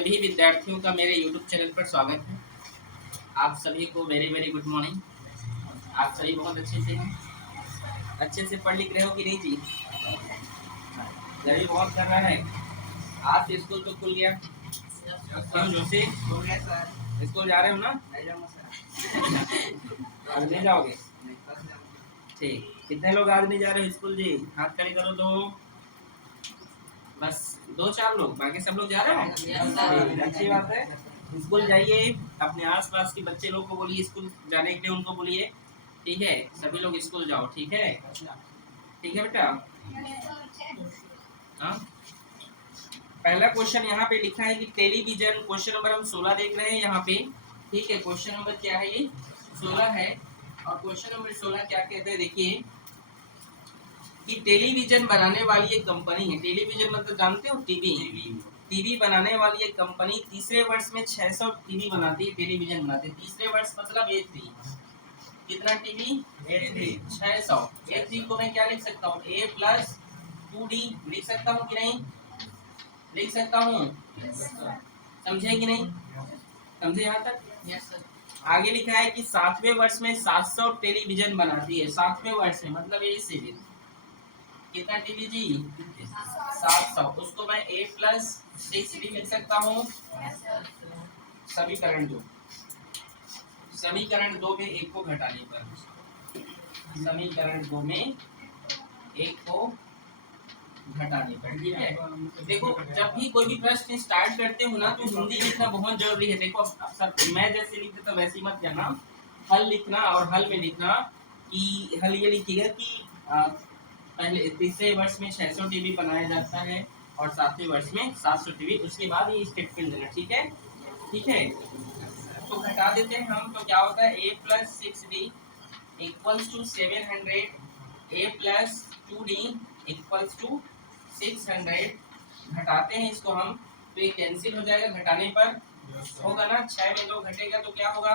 सभी विद्यार्थियों का मेरे YouTube चैनल पर स्वागत है। आप सभी को वेरी वेरी गुड मॉर्निंग। आप सभी बहुत अच्छे से हैं, अच्छे से पढ़ लिख रहे हो कि नहीं जी? गर्मी बहुत कर रहा है। आज से स्कूल तो खुल गया, क्यों जोशी? स्कूल जा रहे हो ना? आज नहीं जाओगे? ठीक, कितने लोग आज नहीं जा रहे हो स्कूल जी? हाथ खड़े करो तो। बस 2-4 लोग, बाकी सब लोग जा रहे हो? अच्छी बात है। स्कूल जाइए, अपने आसपास के बच्चे लोग को बोलिए स्कूल जाने के लिए, उनको बोलिए, ठीक है? सभी लोग स्कूल जाओ, ठीक है? ठीक है बेटा? हाँ, पहला क्वेश्चन यहाँ पे लिखा है कि टेलीविजन, क्वेश्चन नंबर हम 16 देख रहे हैं यहाँ पे, ठीक है? क्वेश्चन नंबर क्या है? ये 16 है। और क्वेश्चन नंबर 16 क्या कहते हैं, देखिए कि टेलीविजन बनाने वाली एक कंपनी है। टेलीविजन मतलब जानते हो? टीवी। टीवी बनाने वाली एक कंपनी तीसरे वर्ष में 600 टीवी बनाती है, टेलीविजन बनाती है। तीसरे वर्ष मतलब A3। कितना टीवी? A3 600। A3 को मैं क्या लिख सकता हूँ? A प्लस 2D लिख सकता हूँ कि नहीं? लिख सकता हूँ? समझे कि नहीं? समझे यहाँ तक? Yes sir. आगे लिखा है कि 7वें वर्ष में 700 टेलीविजन बनाती है। 7वें वर्ष में मतलब A7। कितना टीवी जी? 700। उसको मैं A प्लस 6 भी लिख सकता हूँ। समीकरण 2। समीकरण 2 में 1 को घटाने पर, समीकरण 2 में 1 को घटाने पर, ठीक है? देखो, जब भी कोई भी प्रश्न स्टार्ट करते हो ना तो हिंदी लिखना बहुत जरूरी है। देखो, सब मैं जैसे लिखता था वैसे मत जाना, हल लिखना। और हल में लिखना कि हल ये लिखिएगा कि पहले तीसरे वर्ष में 600 टीवी बनाया जाता है और 7वें वर्ष में 700 टीवी। उसके बाद ये स्टेटमेंट देना, ठीक है? ठीक है, तो घटा देते हैं हम। तो क्या होता है? A plus 6D equals to 700, A plus 2D equals to 600। घटाते हैं इसको हम, तो ये कैंसिल हो जाएगा घटाने पर, होगा ना? 6 में 2 घटेगा तो क्या होगा?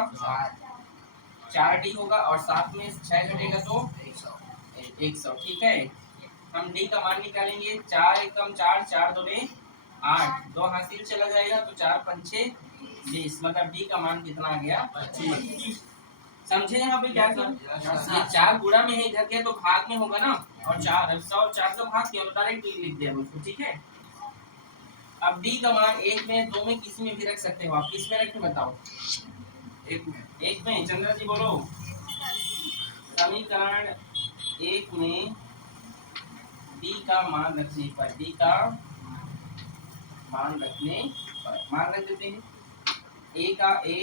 4D होगा। और 7 में 6 घटेगा तो 100, ठीक है? हम D का मान निकालेंगे। 4 एकम 4, 4 दूने 8, 2 हासिल चला जाएगा तो 4 पंचे 20, मतलब D का मान कितना आ गया? 25। समझे यहाँ पे क्या किया? ये 4 गुणा में है, इधर के तो भाग में होगा ना। और 4 100 4 का भाग किया तो डायरेक्ट लिख दिया उसको, ठीक है? अब D का मान 1 में 2 में किसी में भी रख सकते हो आप। किस में रखें बताओ? 1 में। चंद्रा जी बोलो। समीकरण 1 में D का मान रखने पर, D का मान रखने पर, मान रख देते हैं। A का A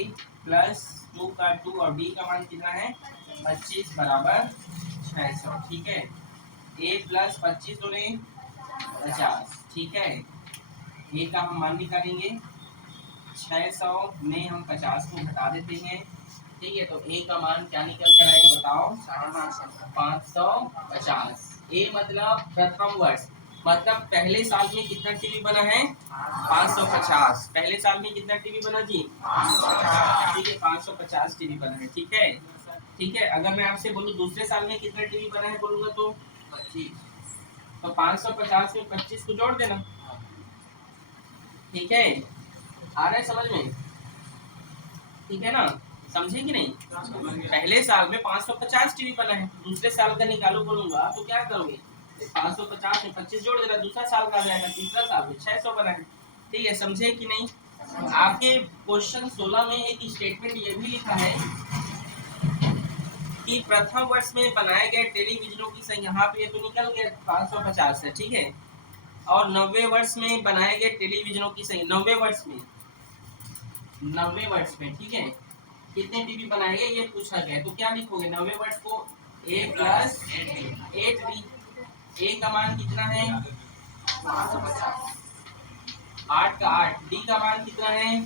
प्लस 2 का 2 और D का मान कितना है? 25 बराबर 600, ठीक है? A प्लस 25 दूने 50, ठीक है? A का हम मान निकालेंगे। 600 में हम 50 को घटा देते हैं, ठीक है? तो A का मान क्या निकल कर आएगा बताओ? 550। A मतलब प्रथम वर्ष, मतलब पहले साल में कितना टीवी बना है? 550। पहले साल में कितना टीवी बना जी? 550, ठीक है? 550 टीवी बना है, ठीक है? ठीक है, अगर मैं आपसे बोलूं दूसरे साल में कितना टीवी बना है बोलूंगा तो 25। तो 550 में 25 को जोड़ देना, ठीक है? आ रहा है समझ में? ठीक है ना? समझे कि नहीं? पहले साल में 550 टीवी बना है, दूसरे साल का निकालो बोलूंगा तो क्या करोगे? 550 में 25 जोड़ देना, दूसरा साल का आ जाएगा। तीसरा साल में 600 बना है, ठीक है? समझे कि नहीं? आपके क्वेश्चन 16 में एक स्टेटमेंट ये भी लिखा है कि प्रथम वर्ष में बनाए गए टेलीविजनों की संख्या, यहाँ पे तो निकल गया 550 है, ठीक है? और 90 वर्ष में बनाए गए टेलीविजनों की संख्या, 90 वर्ष में, 90 वर्ष में, ठीक है, कितने टीवी बनाए गए ये पूछा गया। तो क्या लिखोगे? 90 वर्ष को A प्लस 8D। A का मान कितना है? 8 का 8। D का मान कितना है?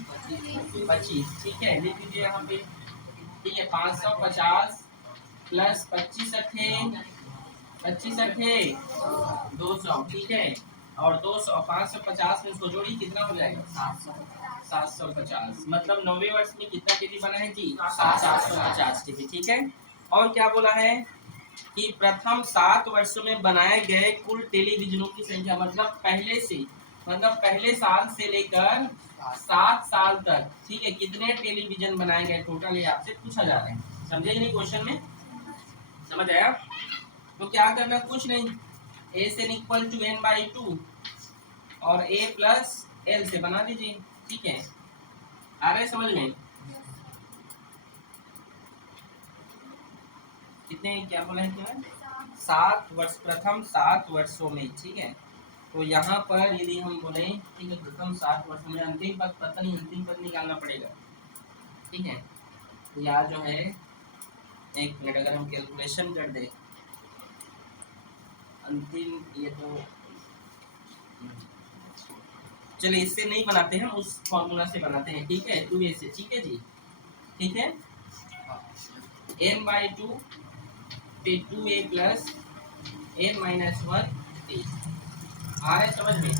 25, ठीक है? लिख लीजिए यहाँ पे, ठीक है? 550 प्लस 25 अठे 200, ठीक है? और 200 550 में इसको जोड़ी, कितना हो जाएगा? 750। मतलब 90 वर्ष में कितना टीवी बना है जी? 750 टीवी, ठीक है? और क्या बोला है कि प्रथम 7 वर्षों में बनाए गए कुल टेलीविजनों की संख्या, मतलब पहले से मतलब पहले साल से लेकर 7 साल तक, ठीक है, कितने टेलीविजन बनाए गए टोटल, ये आपसे पूछा जा रहा है। समझे कि नहीं क्वेश्चन में? समझ आया? तो क्या करना, कुछ नहीं, ए से इक्वल टू n बाई 2 और a प्लस l से बना दीजिए, ठीक है। आ रहा है समझ में? कितने, क्या बोला है, क्या 7 वर्ष, प्रथम 7 वर्षों में, ठीक है। तो यहाँ पर यदि हम बोले, ठीक है, प्रथम 7 वर्षों में, अंतिम पद पता नहीं, अंतिम पद निकालना पड़ेगा, ठीक है। तो यहाँ जो है, एक मिनट, अगर हम कैलकुलेशन कर दे अंतिम, ये तो चलिए इससे नहीं बनाते हैं, उस फॉर्मूला से बनाते हैं, ठीक है, 2a से, ठीक है जी, ठीक है। n by 2 2a plus n minus 1 आ रहा है समझ में?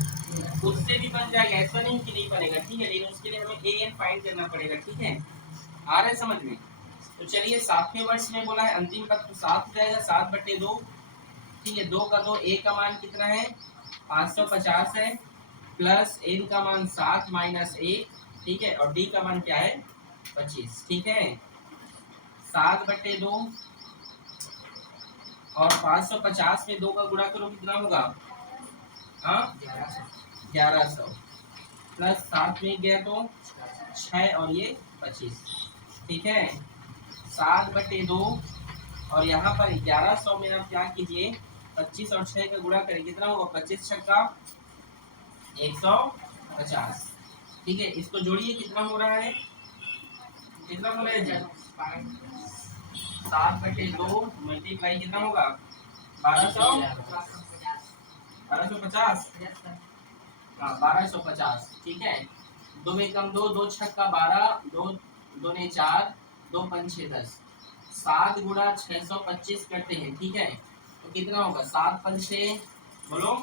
उससे भी बन जाएगा, ऐसा नहीं कि नहीं बनेगा, ठीक है, लेकिन उसके लिए हमें an फाइंड करना पड़ेगा, ठीक है। आ रहा है समझ में? तो चलिए 7वें वर्ष में बोला है, अंतिम पद तो 7 जाएगा, 7/2, ठीक है, 2 का 2, a का मान कितना है 550 है, प्लस n का मान 7 माइनस 1, ठीक है, और d का मान क्या है 25, ठीक है। 7/2 और 550 में 2 का गुणा करो, कितना होगा, हाँ 1100, प्लस 7 में गया तो 6 और ये 25, ठीक है। 7/2 और यहाँ पर 1100 में आप क्या कीजिए, 25 और 6 का गुणा करें, कितना होगा, 25 छक्का 150, ठीक है। इसको जोड़िए, कितना हो रहा है, कितना हो रहा है जी, 7/2 मल्टीप्लाई कितना होगा, 1250, हाँ 1250, ठीक है। 2 में कम 2, 2 छक्का 12, 2 2 4, 2 5 6 10, 7 गुणा 625 करते हैं, ठीक है। तो कितना होगा, 7 5 6 बोलो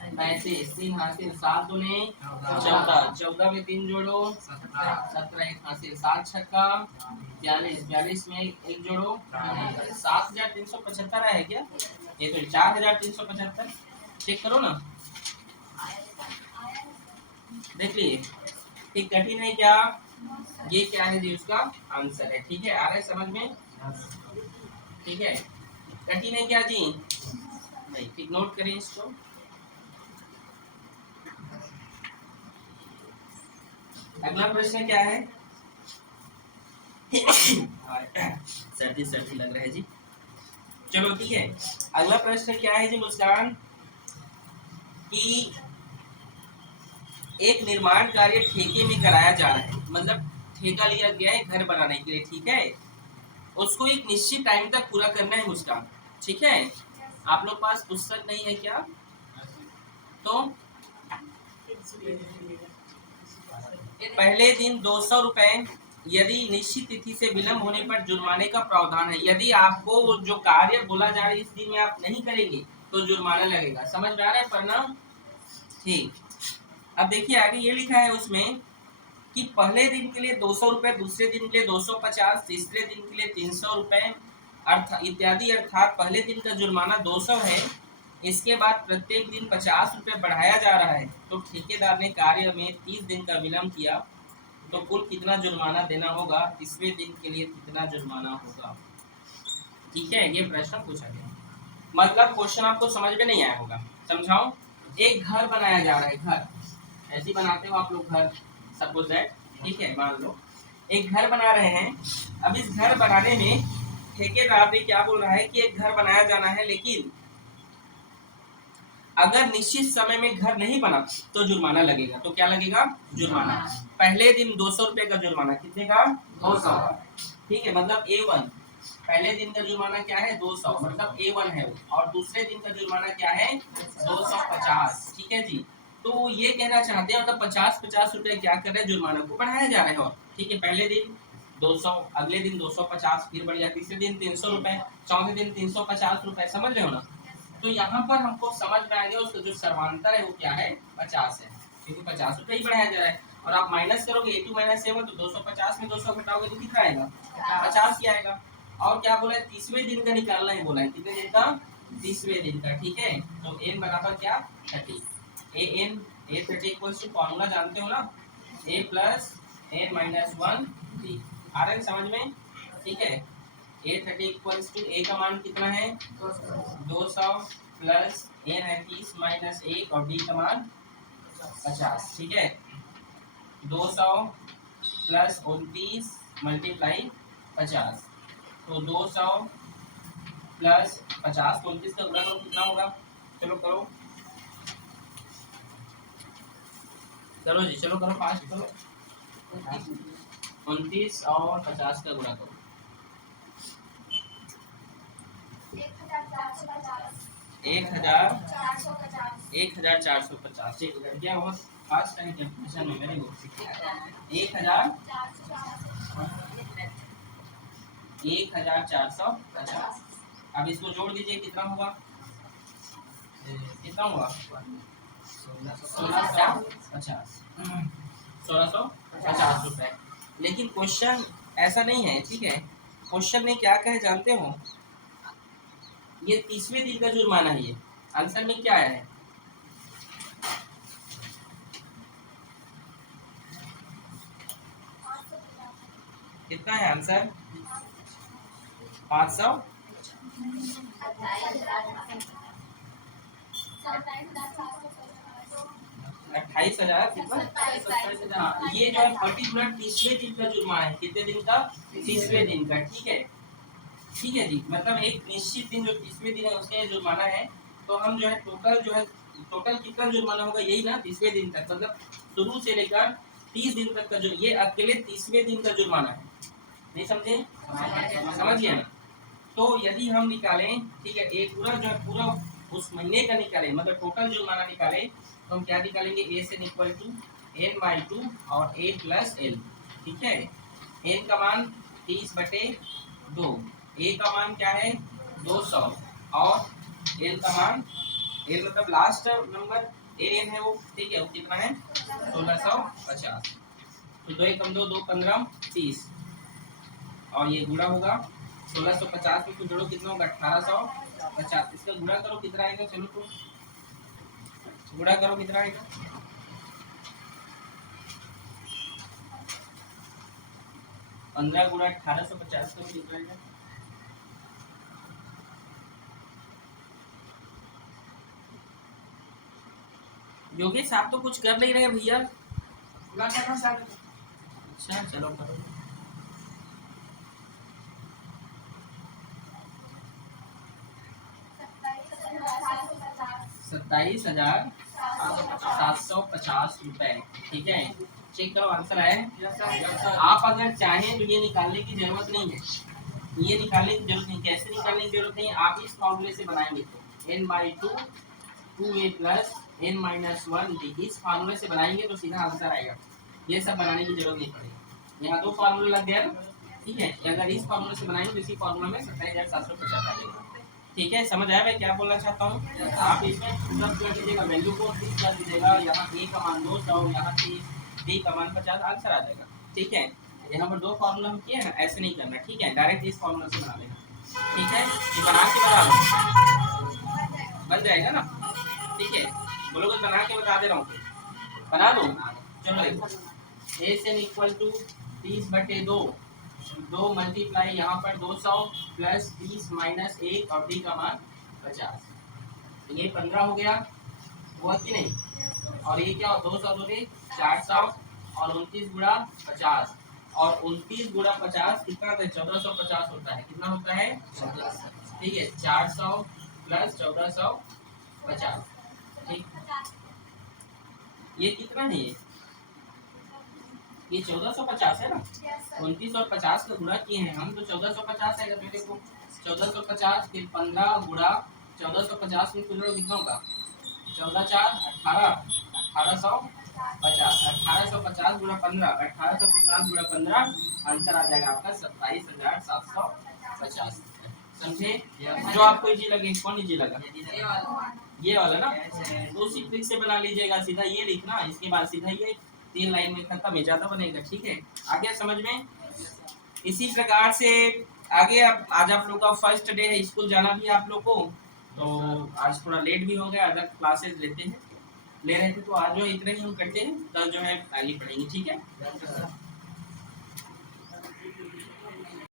35, 3 हासिल, 7 दूने 14, 14 में 3 जोड़ो 17, 1 हासिल, 7 छक्का 42, 42 में 1 जोड़ो 7375 है क्या, ये तो 4375, चेक करो ना, देख लीजिए, ठीक, कठिन है क्या, ये क्या है जी, उसका आंसर है, ठीक है। आ रहा है समझ में? ठीक है, कठिन है क्या जी, नहीं, ठीक, नोट करें इसको। अगला प्रश्न क्या है, सर्दी सर्दी लग रहा है जी, चलो ठीक है। अगला प्रश्न क्या है जी मुस्कान, कि एक निर्माण कार्य ठेके में कराया जा रहा है, मतलब ठेका लिया गया है घर बनाने के लिए, ठीक है, उसको एक निश्चित टाइम तक पूरा करना है मुस्कान, ठीक है। आप लोग पास पुस्तक नहीं है क्या, तो पहले दिन 200 रुपए, यदि निश्चित तिथि से विलंब होने पर जुर्माने का प्रावधान है, यदि आपको जो कार्य बोला जा रहा है इस दिन में आप नहीं करेंगे तो जुर्माना लगेगा, समझ में आ रहा है पढ़ना, ठीक। अब देखिए आगे ये लिखा है उसमें कि पहले दिन के लिए 200 रुपए, दूसरे दिन के लिए 250, तीसरे दिन के लिए 300 रुपए इत्यादि, अर्थात पहले दिन का जुर्माना 200 है, इसके बाद प्रत्येक दिन 50 रुपए बढ़ाया जा रहा है। तो ठेकेदार ने कार्य में 30 दिन का विलंब किया, तो कुल कितना जुर्माना देना होगा, 30वें दिन के लिए कितना जुर्माना होगा, ठीक है, ये प्रश्न पूछा गया। मतलब क्वेश्चन आपको समझ में नहीं आया होगा, समझाऊं। एक घर बनाया जा रहा है, घर ऐसे बनाते हो आप लोग घर, सपोज दैट, ठीक है, मान लो एक घर बना रहे हैं। अब इस घर बनाने में ठेकेदार ने क्या बोल रहा है कि एक घर बनाया जाना है, लेकिन अगर निश्चित समय में घर नहीं बना तो जुर्माना लगेगा, तो क्या लगेगा, जुर्माना। पहले दिन 200 रुपए का जुर्माना, कितने का, 200, ठीक है, मतलब A1, पहले दिन का जुर्माना क्या है 200, मतलब A1 है वो, और दूसरे दिन का जुर्माना क्या है 250, ठीक है जी। तो ये कहना चाहते हैं मतलब 50-50 रुपए क्या कर रहे हैं, जुर्माना को बढ़ाया जा रहा है, और ठीक है, पहले दिन 200, अगले दिन 250, फिर बढ़ गया, तीसरे दिन 300 रुपए, चौथे दिन 350 रुपए, समझ रहे हो ना। तो यहाँ पर हमको समझ में आ गया उसका जो सर्वांतर है वो क्या है 50 है, क्योंकि 50 रुपए ही बढ़ाया जा रहा है, और आप माइनस करोगे A2 माइनस A1, तो 250 में 200 घटाओगे तो कितना आएगा, 50 ही आएगा। और क्या बोला है, 30वें दिन का निकालना है बोला है, कितने दिन का, 30वें दिन का, ठीक है। तो n बराबर क्या 30, A30 इक्वल्स टू फॉर्मूला जानते हो ना, A plus n minus 1 t। आ रहा है समझ में? ठीक है, A30 इक्वल्स टू A का मान कितना है 200 प्लस n है 30 माइनस 1 और d का मान 50। ठीक है, 200 प्लस 29 मल्टीप्लाई 50, तो 200 प्लस 50 को 29 का गुणा करो कितना होगा? चलो करो चलो जी, चलो करो फास्ट करो। 29 और 50 का गुणा करो 1450। लड़कियां बहुत फास्ट है कैलकुलेशन में, वेरी गुड। 1450। अब इसको जोड़ दीजिए, कितना होगा? कितना हुआ? 1650। 1650 रुपए। लेकिन क्वेश्चन ऐसा नहीं है, ठीक है। क्वेश्चन में क्या कहे जानते हो? ये 30वें दिन का जुर्माना है। ये आंसर में क्या है? कितना है आंसर? 500 28,000 कितना? हाँ, ये जो है पर्टिकुलर 30वें दिन का जुर्माना है। कितने दिन का? 30वें दिन का। ठीक है, ठीक है जी, मतलब एक निश्चित दिन जो 30वें दिन है उसके जुर्माना है। तो हम जो है टोटल कितना जुर्माना होगा? यही ना, 30वें दिन तक, मतलब शुरू से लेकर 30 दिन तक का जो ये अकेले 30वें दिन का जुर्माना है। नहीं समझे? समझिए ना। तो यदि हम निकालें, ठीक है, एक पूरा जो है पूरा उस महीने का निकालें, मतलब टोटल जुर्माना निकालें, तो हम क्या निकालेंगे? ए से इक्वल टू n/2 और a प्लस एल। ठीक है, n का मान 30/2, a का मान क्या है 200 और l का मान, l मतलब लास्ट नंबर an है वो, ठीक है, वो कितना है 1650। तो 2 एकम 2, 2 15 30 और ये गुणा होगा 1650 में, तो जोड़ो कितना होगा 1850। इसका गुणा करो कितना आएगा? चलो तो गुणा करो कितना आएगा? 15 गुणा 1850 करो कितना आएगा? योगेश आप तो कुछ कर नहीं रहे भैया। अच्छा चलो करो। 27,750 रुपए। ठीक है, चेक करो आंसर है। आप अगर चाहें तो ये निकालने की जरूरत नहीं है, ये निकालने की जरूरत नहीं। कैसे निकालने की जरूरत नहीं? आप इस फॉर्मूले से बनाएंगे तो n/2 2a plus n minus 1 इस फार्मूले से बनाएंगे तो सीधा आंसर आएगा। ये सब बनाने की जरूरत नहीं पड़ेगी। यहाँ 2 फार्मूला लग गया ना, ठीक है। अगर इस फार्मूले से बनाएंगे तो इसी फार्मूला में 27,750 आ जाएगा। ठीक है, समझ आया मैं क्या बोलना चाहता हूँ? आप इसमें सब कर दीजिएगा, वैल्यू को 30 कर दीजिएगा, यहाँ a का मान 200, यहाँ 30, b का मान 50, आंसर आ जाएगा। ठीक है, यहाँ पर 2 फार्मूला हम किए ना, ऐसे नहीं करना। ठीक है, डायरेक्ट इस फार्मूला से बना लेना। ठीक है, ये बना के बता दो, बन जाएगा ना। ठीक है, बोलोगे बना के बता दे रहा हूँ, बना दो। चलो देखो, ए से इक्वल टू 30/2, 2 मल्टीप्लाई यहाँ पर 200 प्लस 30 माइनस 1 और डी का मान 50। ये 15 हो गया, हुआ कि नहीं? और ये क्या 200 2 400 और 29 गुणा 50 और 29 गुणा 50 कितना होता है? 1450 होता है। कितना होता है? 1400। ठीक है, 400 प्लस 1450। ठीक, ये कितना है? ये 1450 है ना। 29 और 50 का गुणा किए हैं हम, तो 1450 आएगा। तो देखो 1450 फिर 15 गुणा 1450 में कितना होगा? 14 4 18, 1850। 1850 गुणा 15, 1850 गुणा 15, आंसर आ जाएगा आपका 27,750। समझे? जो आपको इजी लगे। कौन इजी लगा? ये वाला ना, तो उसी ट्रिक से बना लीजिएगा। सीधा ये लिखना, इसके बाद सीधा ये 3 लाइन में खत्म है, ज्यादा बनेगा। ठीक है, आ गया समझ में? इसी प्रकार से आगे अब आज आप लोग का फर्स्ट डे है, स्कूल जाना भी है आप लोग को, तो आज थोड़ा लेट भी हो गया, अदर क्लासेस लेते हैं। ले रहे थे, तो आज जो इतने ही हम करते हैं, कल जो है खाली पड़ेंगे, ठीक है।